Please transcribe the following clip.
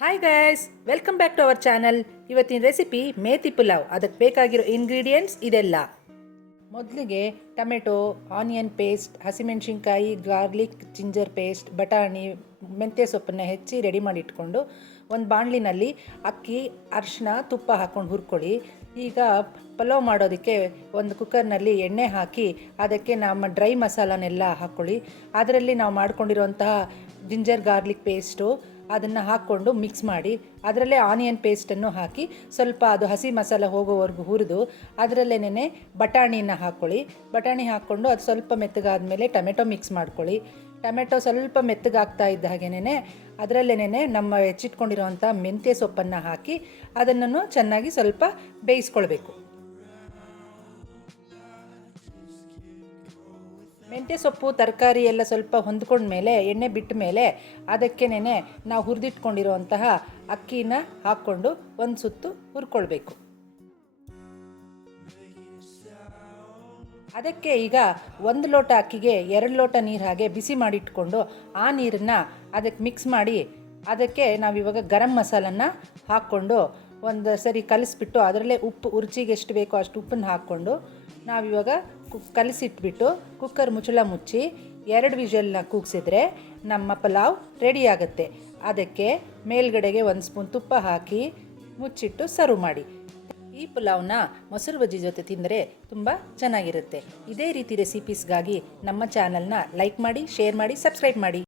Hi guys, welcome back to our channel. ಇವತ್ತಿನ recipe methi pulao. ಅದಕ್ಕೆ ಬೇಕಾಗಿರೋ ಇಂಗ್ರೀಡಿಯೆಂಟ್ಸ್ ಇದೆಲ್ಲ. ಮೊದಲಿಗೆ ಟೊಮೆಟೊ, ಆನಿಯನ್ ಪೇಸ್ಟ್, ಹಸಿಮೆಣಸಿನ್ಕಾಯಿ, ಗಾರ್ಲಿಕ್, ಜಿಂಜರ್ ಪೇಸ್ಟ್, ಬಟಾಣಿ, ಮೆಂತ್ಯ ಸೊಪ್ಪನ್ನು ಹೆಚ್ಚಿ ರೆಡಿ ಮಾಡಿ ಇಟ್ಕೊಂಡು ಒಂದು ಬಾಣಲಿನಲ್ಲಿ ಅಕ್ಕಿ, ಅರಿಶಿನ, ತುಪ್ಪ ಹಾಕ್ಕೊಂಡು ಹುರ್ಕೊಳ್ಳಿ. ಈಗ ಪಲಾವ್ ಮಾಡೋದಕ್ಕೆ ಒಂದು ಕುಕ್ಕರ್ನಲ್ಲಿ ಎಣ್ಣೆ ಹಾಕಿ ಅದಕ್ಕೆ ನಮ್ಮ ಡ್ರೈ ಮಸಾಲನೆಲ್ಲ ಹಾಕ್ಕೊಳ್ಳಿ. ಅದರಲ್ಲಿ ನಾವು ಮಾಡ್ಕೊಂಡಿರೋಂತಹ ಜಿಂಜರ್ ಗಾರ್ಲಿಕ್ ಪೇಸ್ಟು ಅದನ್ನು ಹಾಕ್ಕೊಂಡು ಮಿಕ್ಸ್ ಮಾಡಿ ಅದರಲ್ಲೇ ಆನಿಯನ್ ಪೇಸ್ಟನ್ನು ಹಾಕಿ ಸ್ವಲ್ಪ ಅದು ಹಸಿ ಮಸಾಲೆ ಹೋಗೋವರೆಗೂ ಹುರಿದು ಅದರಲ್ಲೇನೆ ಬಟಾಣಿನ ಹಾಕ್ಕೊಳ್ಳಿ. ಬಟಾಣಿ ಹಾಕ್ಕೊಂಡು ಅದು ಸ್ವಲ್ಪ ಮೆತ್ತಗಾದ್ಮೇಲೆ ಟೊಮೆಟೊ ಮಿಕ್ಸ್ ಮಾಡ್ಕೊಳ್ಳಿ. ಟೊಮೆಟೊ ಸ್ವಲ್ಪ ಮೆತ್ತಗಾಗ್ತಾ ಇದ್ದ ಹಾಗೇನೆ ಅದರಲ್ಲೇನೆ ನಮ್ಮ ಹೆಚ್ಚಿಟ್ಕೊಂಡಿರೋವಂಥ ಮೆಂತ್ಯ ಸೊಪ್ಪನ್ನು ಹಾಕಿ ಅದನ್ನು ಚೆನ್ನಾಗಿ ಸ್ವಲ್ಪ ಬೇಯಿಸ್ಕೊಳ್ಬೇಕು. ಮೆಂತ್ಯ ಸೊಪ್ಪು ತರಕಾರಿ ಎಲ್ಲ ಸ್ವಲ್ಪ ಹೊಂದ್ಕೊಂಡ್ಮೇಲೆ ಎಣ್ಣೆ ಬಿಟ್ಟ ಮೇಲೆ ಅದಕ್ಕೇನೆ ನಾವು ಹುರಿದಿಟ್ಕೊಂಡಿರುವಂತಹ ಅಕ್ಕಿನ ಹಾಕ್ಕೊಂಡು ಒಂದು ಸುತ್ತು ಹುರ್ಕೊಳ್ಬೇಕು. ಅದಕ್ಕೆ ಈಗ 1 ಲೋಟ ಅಕ್ಕಿಗೆ 2 ಲೋಟ ನೀರು ಹಾಗೆ ಬಿಸಿ ಮಾಡಿಟ್ಕೊಂಡು ಆ ನೀರನ್ನು ಅದಕ್ಕೆ ಮಿಕ್ಸ್ ಮಾಡಿ ಅದಕ್ಕೆ ನಾವಿವಾಗ ಗರಂ ಮಸಾಲನ್ನು ಹಾಕ್ಕೊಂಡು ಒಂದು ಸರಿ ಕಲಿಸ್ಬಿಟ್ಟು ಅದರಲ್ಲೇ ಉಪ್ಪು ರುಚಿಗೆ ಎಷ್ಟು ಬೇಕೋ ಅಷ್ಟು ಉಪ್ಪನ್ನು ಹಾಕ್ಕೊಂಡು ನಾವಿವಾಗ ಕಲಿಸಿಟ್ಬಿಟ್ಟು ಕುಕ್ಕರ್ ಮುಚ್ಚಳ ಮುಚ್ಚಿ 2 ವಿಷಲ್ನ ಕೂಗಿಸಿದ್ರೆ ನಮ್ಮ ಪಲಾವ್ ರೆಡಿ ಆಗುತ್ತೆ. ಅದಕ್ಕೆ ಮೇಲ್ಗಡೆಗೆ 1 ಸ್ಪೂನ್ ತುಪ್ಪ ಹಾಕಿ ಮುಚ್ಚಿಟ್ಟು ಸರ್ವ್ ಮಾಡಿ. ಈ ಪಲಾವ್ನ ಮೊಸರು ಬಜ್ಜಿ ಜೊತೆ ತಿಂದರೆ ತುಂಬ ಚೆನ್ನಾಗಿರುತ್ತೆ. ಇದೇ ರೀತಿ ರೆಸಿಪೀಸ್ಗಾಗಿ ನಮ್ಮ ಚಾನಲ್ನ ಲೈಕ್ ಮಾಡಿ, ಶೇರ್ ಮಾಡಿ, ಸಬ್ಸ್ಕ್ರೈಬ್ ಮಾಡಿ.